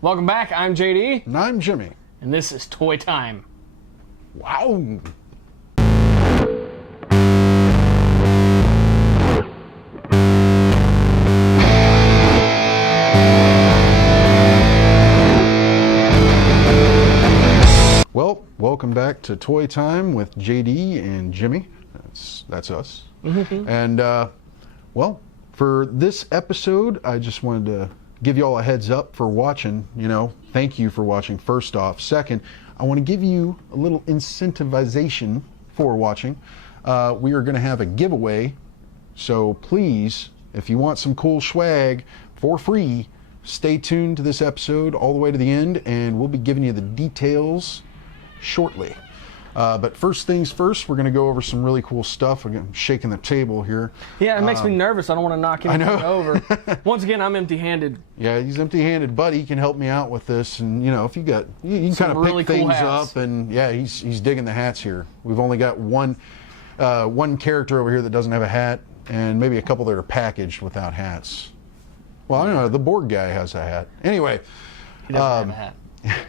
Welcome back. I'm JD. And I'm Jimmy. And this is Toy Time. Wow. Well, welcome back to Toy Time with JD and Jimmy. That's us. Mm-hmm. And, well, for this episode, I just wanted to give you all a heads up for watching. Thank you for watching, first off. Second, I want to give you a little incentivization for watching. We are going to have a giveaway. So please, if you want some cool swag for free, stay tuned to this episode all the way to the end, and we'll be giving you the details shortly. But first things first, we're going to go over some really cool stuff. I'm shaking the table here. Yeah, it makes me nervous. I don't want to knock anything over. Once again, I'm empty-handed. Yeah, he's empty-handed, but he can help me out with this. And if you can kind of really pick things cool up. And yeah, he's digging the hats here. We've only got one character over here that doesn't have a hat, and maybe a couple that are packaged without hats. Well, I don't know. The Borg guy has a hat. Anyway, He doesn't have a hat.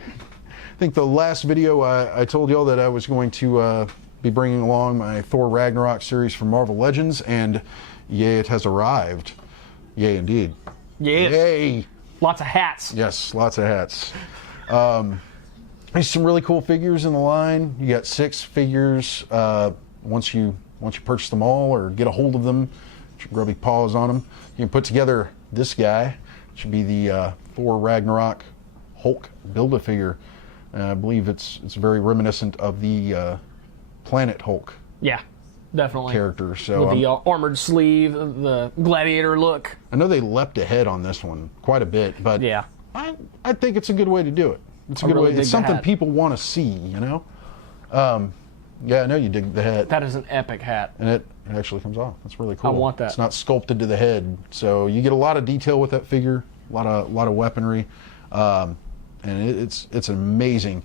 I think the last video I told y'all that I was going to be bringing along my Thor Ragnarok series from Marvel Legends, and yay, it has arrived. Yay, indeed. Yes. Yay. Lots of hats. Yes, lots of hats. There's some really cool figures in the line. You got 6 figures. Once you purchase them all or get a hold of them, put your grubby paws on them, you can put together this guy. It should be the Thor Ragnarok Hulk Build-A-Figure. I believe it's very reminiscent of the Planet Hulk. Yeah, definitely. Character. So with the armored sleeve, the gladiator look. I know they leapt ahead on this one quite a bit, but yeah, I think it's a good way to do it. It's a good way. It's something people want to see, Yeah, I know you dig the hat. That is an epic hat. And it actually comes off. That's really cool. I want that. It's not sculpted to the head, so you get a lot of detail with that figure, a lot of weaponry. And it's amazing.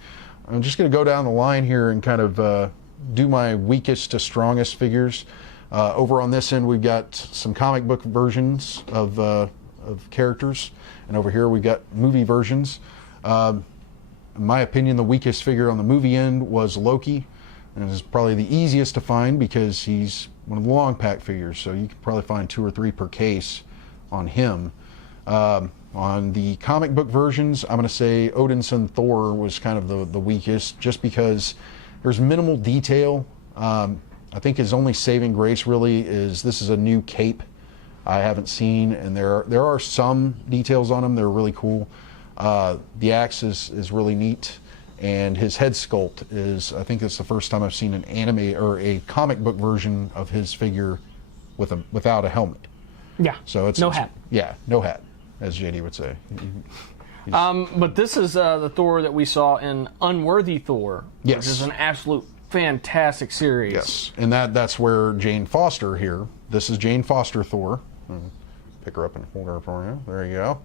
I'm just going to go down the line here and kind of do my weakest to strongest figures. Over on this end, we've got some comic book versions of characters, and over here we've got movie versions. In my opinion, the weakest figure on the movie end was Loki, and it's probably the easiest to find because he's one of the long pack figures, so you can probably find 2 or 3 per case on him. On the comic book versions, I'm going to say Odinson Thor was kind of the weakest, just because there's minimal detail. I think his only saving grace really is this is a new cape I haven't seen, and there are some details on him that are really cool. The axe is really neat, and his head sculpt is, I think it's the first time I've seen an anime or a comic book version of his figure without a helmet. Yeah. So it's no hat. Yeah, no hat, as JD would say. But this is the Thor that we saw in Unworthy Thor, yes, which is an absolute fantastic series. Yes, and that's where Jane Foster here. This is Jane Foster Thor. Pick her up and hold her for you. There you go.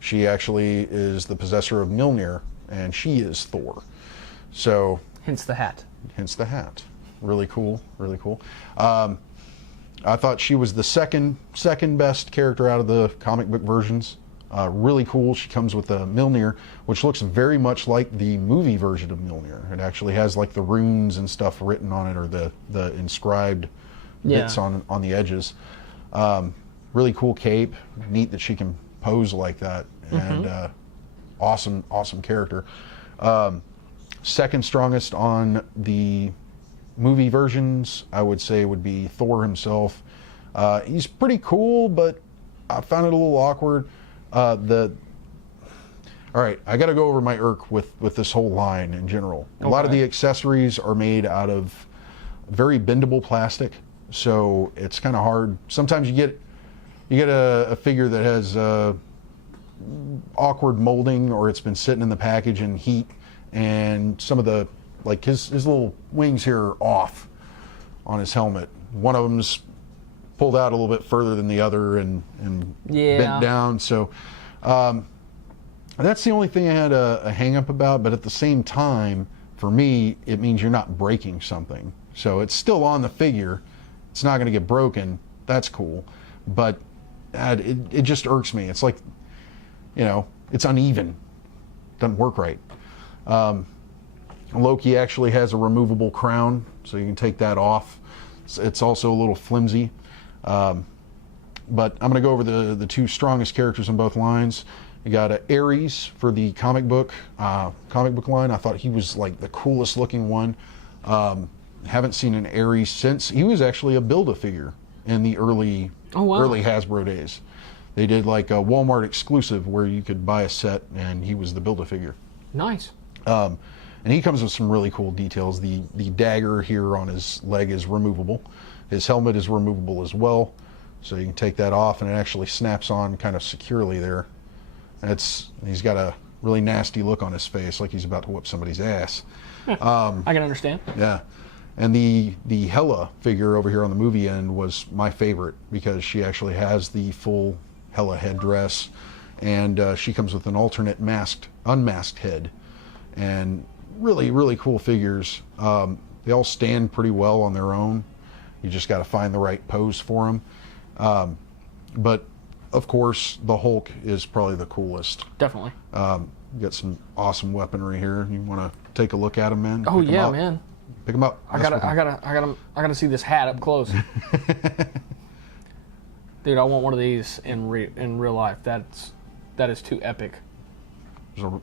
She actually is the possessor of Mjolnir, and she is Thor. So hence the hat. Hence the hat. Really cool. Really cool. I thought she was the second best character out of the comic book versions. Really cool. She comes with a Mjolnir, which looks very much like the movie version of Mjolnir. It actually has like the runes and stuff written on it, or the inscribed bits on the edges. Really cool cape. Neat that she can pose like that, and awesome character. Second strongest on the movie versions, I would say, would be Thor himself. He's pretty cool, but I found it a little awkward. All right, I got to go over my irk with this whole line in general. Okay. A lot of the accessories are made out of very bendable plastic, so it's kind of hard. Sometimes you get a figure that has awkward molding, or it's been sitting in the package in heat, and some of the, like his little wings here are off on his helmet. One of them's pulled out a little bit further than the other and bent down. So that's the only thing I had a hang up about. But at the same time, for me, it means you're not breaking something. So it's still on the figure. It's not going to get broken. That's cool. But it just irks me. It's like, it's uneven. work right. Loki actually has a removable crown, so you can take that off. It's also a little flimsy. But I'm going to go over the two strongest characters on both lines. You got Ares for the comic book line. I thought he was like the coolest looking one. Haven't seen an Ares since. He was actually a Build-A-Figure in the early Hasbro days. They did like a Walmart exclusive where you could buy a set and he was the Build-A-Figure. Nice. And he comes with some really cool details. The dagger here on his leg is removable. His helmet is removable as well. So you can take that off and it actually snaps on kind of securely there. And he's got a really nasty look on his face, like he's about to whip somebody's ass. I can understand. Yeah. And the Hela figure over here on the movie end was my favorite because she actually has the full Hela headdress, and she comes with an alternate unmasked head. And really, really cool figures. They all stand pretty well on their own. You just got to find the right pose for them. But of course, the Hulk is probably the coolest. Definitely. You got some awesome weaponry here. You want to take a look at them, man? Oh yeah, man. Pick them up. I gotta see this hat up close. Dude, I want one of these in real life. That is too epic.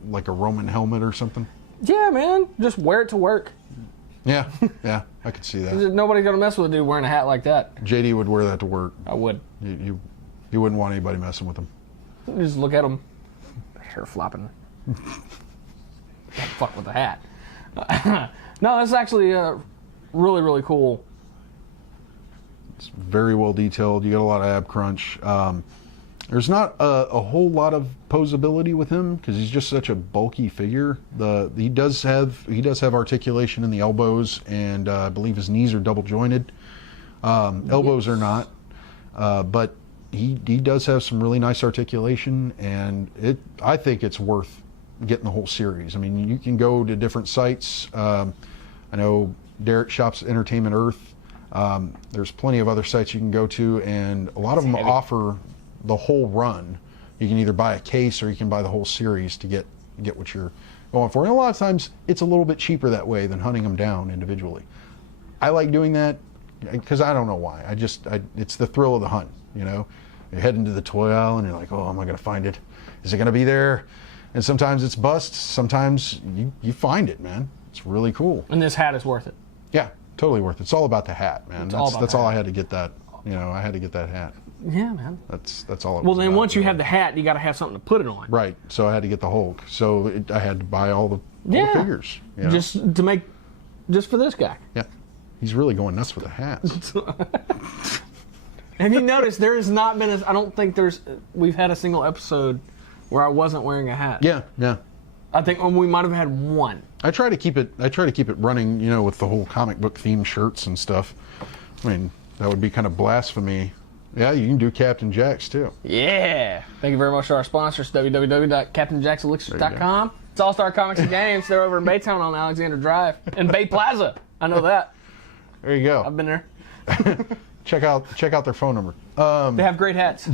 Like a Roman helmet or something. Yeah, man. Just wear it to work. Yeah, I could see that. Nobody's gonna mess with a dude wearing a hat like that. JD would wear that to work. I would. You wouldn't want anybody messing with him. Just look at him. Hair flopping. Can't fuck with the hat. No, that's actually really, really cool. It's very well detailed. You got a lot of ab crunch. There's not a whole lot of posability with him because he's just such a bulky figure. He does have articulation in the elbows, and I believe his knees are double jointed. Elbows are not, but he does have some really nice articulation, and I think it's worth getting the whole series. I mean, you can go to different sites. I know Derek shops Entertainment Earth. There's plenty of other sites you can go to, and a lot of them offer the whole run. You can either buy a case or you can buy the whole series to get what you're going for. And a lot of times it's a little bit cheaper that way than hunting them down individually. I like doing that because I don't know why. It's the thrill of the hunt, you know. You're heading to the toy aisle and you're like, oh, am I going to find it? Is it going to be there? And sometimes it's busts. Sometimes you find it, man. It's really cool. And this hat is worth it. Yeah, totally worth it. It's all about the hat, man. That's all I had to get that. You know, I had to get that hat. Yeah, man. That's all it was. Well, then about, once you have the hat, you got to have something to put it on. Right. So I had to get the Hulk. So I had to buy all the figures. You know? Just for this guy. Yeah. He's really going nuts with the hat. Have you noticed there has not been I don't think we've had a single episode where I wasn't wearing a hat. Yeah. I think we might have had one. I try to keep it running, you know, with the whole comic book themed shirts and stuff. I mean, that would be kind of blasphemy. Yeah, you can do Captain Jack's too. Yeah. Thank you very much to our sponsors, www.captainjackselixirs.com. It's All-Star Comics and Games. They're over in Baytown on Alexander Drive. And Bay Plaza. I know that. There you go. I've been there. Check out their phone number. They have great hats.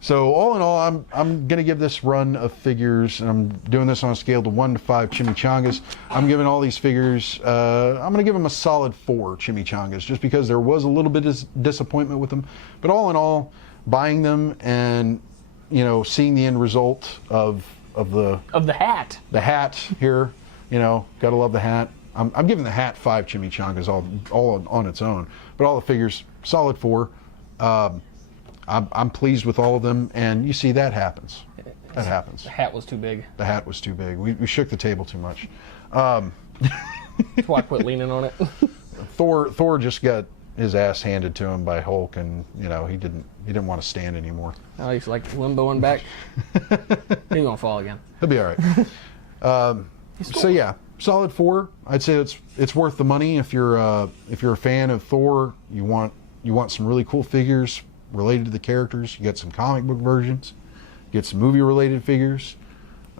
So all in all, I'm going to give this run of figures, and I'm doing this on a scale to 1 to 5 chimichangas. I'm giving all these figures, I'm going to give them a solid 4 chimichangas, just because there was a little bit of disappointment with them. But all in all, buying them and, you know, seeing the end result of the hat. The hat here, you know, got to love the hat. I'm giving the hat 5 chimichangas all on its own. But all the figures, solid 4. I'm pleased with all of them, and you see that happens. That happens. The hat was too big. The hat was too big. We shook the table too much. That's why I quit leaning on it. Thor just got his ass handed to him by Hulk, and you know he didn't want to stand anymore. Oh, he's like limboing back. He's gonna fall again. He'll be all right. So yeah, solid 4. I'd say it's worth the money if you're a fan of Thor. You want some really cool figures related to the characters. You get some comic book versions, you get some movie related figures.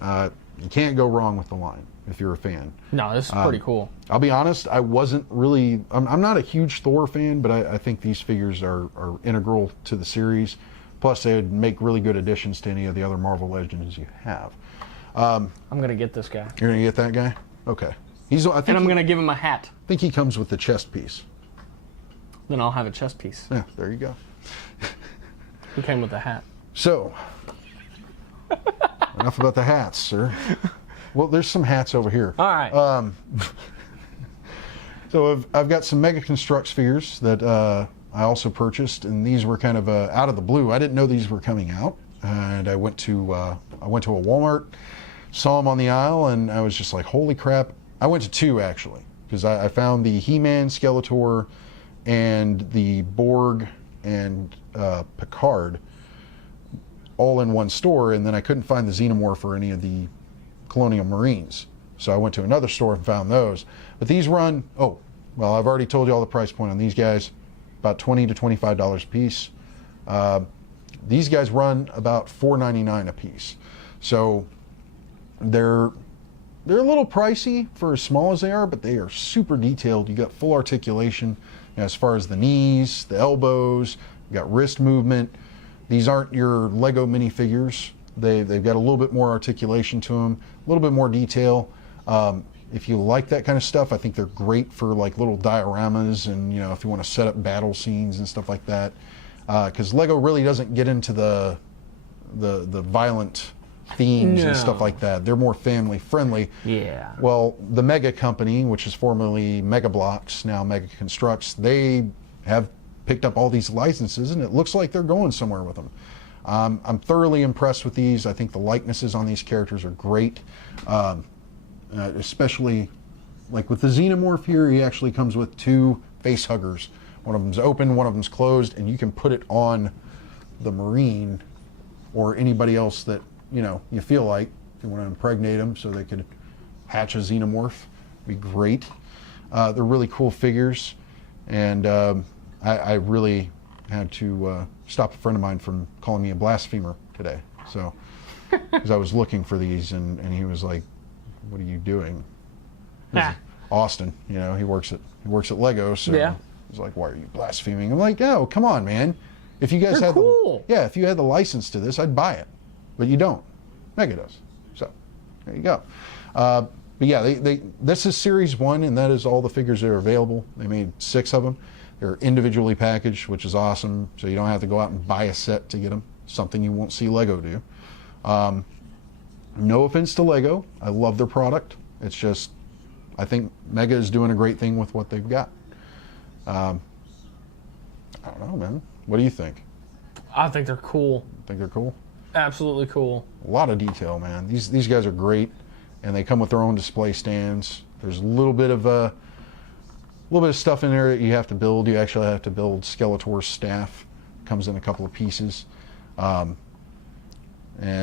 You can't go wrong with the line if you're a fan. No, this is pretty cool. I'll be honest, I'm not a huge Thor fan, but I think these figures are integral to the series. Plus, they would make really good additions to any of the other Marvel Legends you have. I'm gonna get this guy. You're gonna get that guy? Okay. And I'm gonna give him a hat. I think he comes with the chest piece. Then I'll have a chest piece. Yeah, there you go. Who came with the hat? So, enough about the hats, sir. Well, there's some hats over here. All right. So I've got some Mega Construx figures that I also purchased, and these were kind of out of the blue. I didn't know these were coming out, and I went to a Walmart, saw them on the aisle, and I was just like, holy crap. I went to two, actually, because I found the He-Man, Skeletor, and the Borg and Picard all in one store, and then I couldn't find the Xenomorph or any of the Colonial Marines. So I went to another store and found those. But these run, oh, well, I've already told you all the price point on these guys, about $20 to $25 a piece. These guys run about $4.99 a piece. So they're a little pricey for as small as they are, but they are super detailed. You got full articulation as far as the knees, the elbows, you got wrist movement. These aren't your Lego minifigures. They've got a little bit more articulation to them, a little bit more detail. If you like that kind of stuff, I think they're great for like little dioramas, and if you want to set up battle scenes and stuff like that. Because Lego really doesn't get into the violent themes and stuff like that. They're more family friendly. Yeah. Well, the Mega Company, which is formerly Mega Bloks, now Mega Construx, they have picked up all these licenses, and it looks like they're going somewhere with them. I'm thoroughly impressed with these. I think the likenesses on these characters are great, especially like with the Xenomorph here. He actually comes with two face huggers. One of them's open, one of them's closed, and you can put it on the Marine or anybody else that you feel like. If you want to impregnate them so they could hatch a Xenomorph, be great. They're really cool figures, and I really had to stop a friend of mine from calling me a blasphemer today. So, because I was looking for these, and he was like, "What are you doing?" Austin, he works at Lego, so yeah. He's like, "Why are you blaspheming?" I'm like, "Oh, come on, man! If you guys They're had cool. if you had the license to this, I'd buy it, but you don't. Mega does, so there you go." But yeah, this is Series 1, and that is all the figures that are available. They made 6 of them. They're individually packaged, which is awesome, so you don't have to go out and buy a set to get them, something you won't see Lego do. No offense to Lego. I love their product. It's just, I think Mega is doing a great thing with what they've got. I don't know, man. What do you think? I think they're cool. Think they're cool? Absolutely cool. A lot of detail, man. These guys are great, and they come with their own display stands. There's a little bit of stuff in there that you have to build. You actually have to build Skeletor's staff. Comes in a couple of pieces, and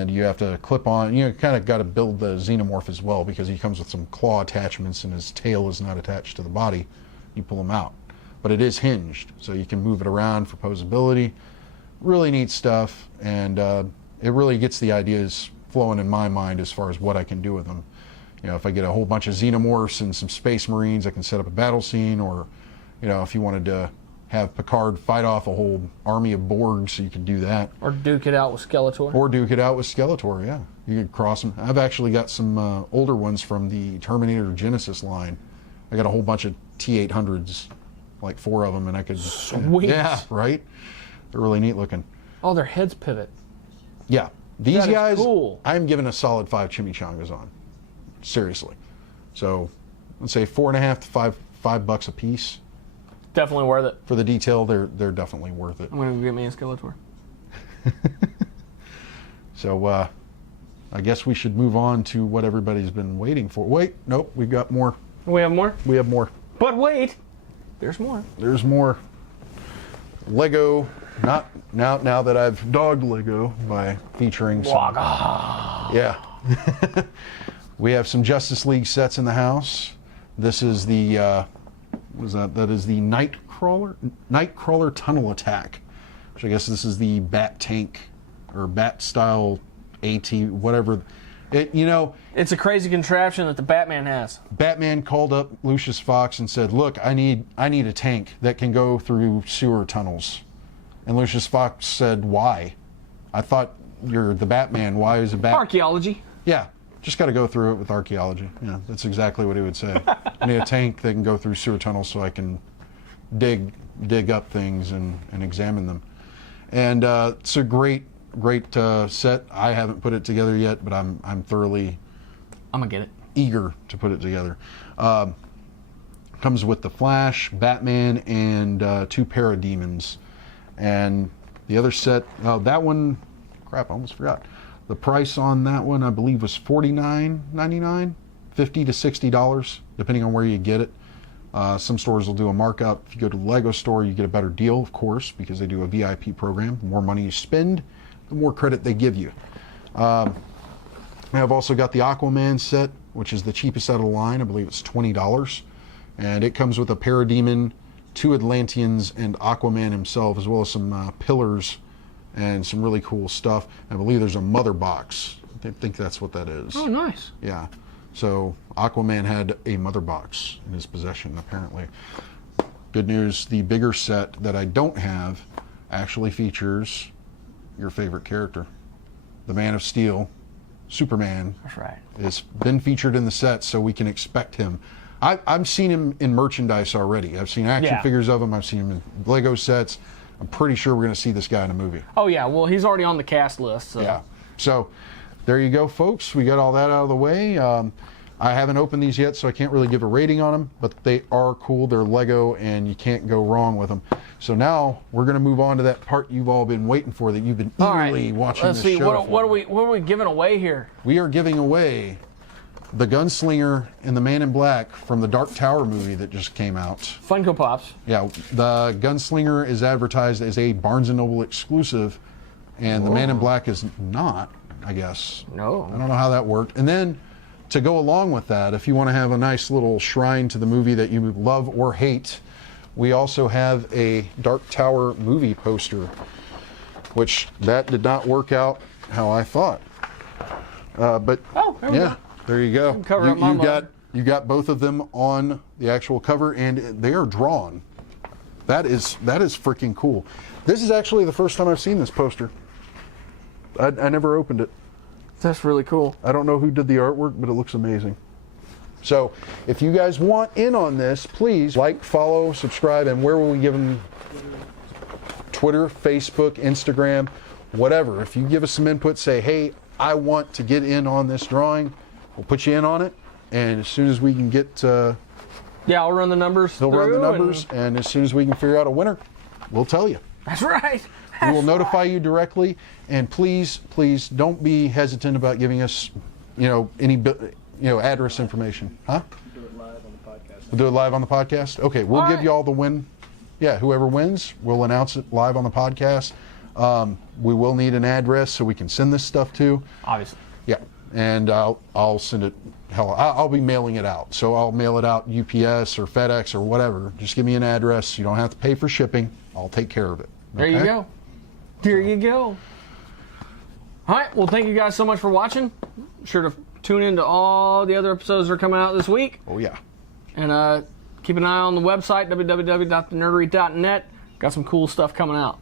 you have to clip on. You kind of got to build the Xenomorph as well, because he comes with some claw attachments, and his tail is not attached to the body. You pull him out, but it is hinged, so you can move it around for posability. Really neat stuff, and it really gets the ideas flowing in my mind as far as what I can do with them. If I get a whole bunch of Xenomorphs and some Space Marines, I can set up a battle scene, or if you wanted to have Picard fight off a whole army of Borgs, so you could do that. Or duke it out with Skeletor. Yeah. You could cross them. I've actually got some older ones from the Terminator Genesis line. I got a whole bunch of T-800s, like 4 of them, and I could... Sweet. Yeah, right? They're really neat looking. Oh, their heads pivot. Yeah. These guys, cool. I'm giving a solid 5 chimichangas on. Seriously. So, let's say $4.50 to $5 a piece. Definitely worth it. For the detail, they're definitely worth it. I'm going to get me a Skeletor. So, I guess we should move on to what everybody's been waiting for. Wait, nope, we've got more. We have more? We have more. But wait, there's more. There's more. Lego, not now that I've dogged Lego by featuring some... Yeah. We have some Justice League sets in the house. This is the, what is that? That is the Nightcrawler Tunnel Attack, which I guess this is the Bat Tank, or Bat style AT, whatever. It's a crazy contraption that the Batman has. Batman called up Lucius Fox and said, "Look, I need a tank that can go through sewer tunnels." And Lucius Fox said, "Why?" I thought you're the Batman. Why is a bat? Archaeology. Yeah, just got to go through it with archaeology. Yeah, that's exactly what he would say. I need a tank that can go through sewer tunnels so I can dig up things and examine them. And it's a great set. I haven't put it together yet, but I'm thoroughly I'm gonna get it. Eager to put it together. Comes with the Flash, Batman, and 2 parademons. And the other set, that one, crap, I almost forgot. The price on that one, I believe, was $49.99, $50 to $60, depending on where you get it. Some stores will do a markup. If you go to the Lego store, you get a better deal, of course, because they do a VIP program. The more money you spend, the more credit they give you. I've also got the Aquaman set, which is the cheapest out of the line. I believe it's $20. And it comes with a parademon, 2 Atlanteans, and Aquaman himself, as well as some pillars and some really cool stuff. I believe there's a mother box. I think that's what that is. Oh, nice. Yeah. So Aquaman had a mother box in his possession, apparently. Good news, the bigger set that I don't have actually features your favorite character, the Man of Steel, Superman. That's right. It's been featured in the set, so we can expect him. I've seen him in merchandise already. I've seen action figures of him. I've seen him in Lego sets. I'm pretty sure we're going to see this guy in a movie. Oh, yeah. Well, he's already on the cast list. So. Yeah. So there you go, folks. We got all that out of the way. I haven't opened these yet, so I can't really give a rating on them, but they are cool. They're Lego, and you can't go wrong with them. So now we're going to move on to that part you've all been waiting for, that you've been eagerly watching Let's this see, show. what are we giving away here? We are giving away the Gunslinger and the Man in Black from the Dark Tower movie that just came out. Funko Pops. Yeah, the Gunslinger is advertised as a Barnes & Noble exclusive, and the Man in Black is not, I guess. No. I don't know how that worked. And then, to go along with that, if you want to have a nice little shrine to the movie that you love or hate, we also have a Dark Tower movie poster, which that did not work out how I thought. But there we go. There you go. Cover up my You got both of them on the actual cover, and they are drawn. That is freaking cool. This is actually the first time I've seen this poster. I never opened it. That's really cool. I don't know who did the artwork, but it looks amazing. So if you guys want in on this, please like, follow, subscribe, and where will we give them? Twitter, Facebook, Instagram, whatever. If you give us some input, say, hey, I want to get in on this drawing, we'll put you in on it. And as soon as we can get... yeah, I'll run the numbers. They'll run the numbers, and as soon as we can figure out a winner, we'll tell you. That's right. We will notify you directly, and please don't be hesitant about giving us, any, address information. Huh? Do it live on the podcast. We'll do it live on the podcast? Okay, we'll give you all the win. Yeah, whoever wins, we'll announce it live on the podcast. We will need an address so we can send this stuff to. Obviously. Yeah, and I'll send it. Hell, I'll be mailing it out. So I'll mail it out UPS or FedEx or whatever. Just give me an address. You don't have to pay for shipping. I'll take care of it. There you go. There you go. All right. Well, thank you guys so much for watching. Be sure to tune in to all the other episodes that are coming out this week. Oh, yeah. And keep an eye on the website, www.thenerdery.net. Got some cool stuff coming out.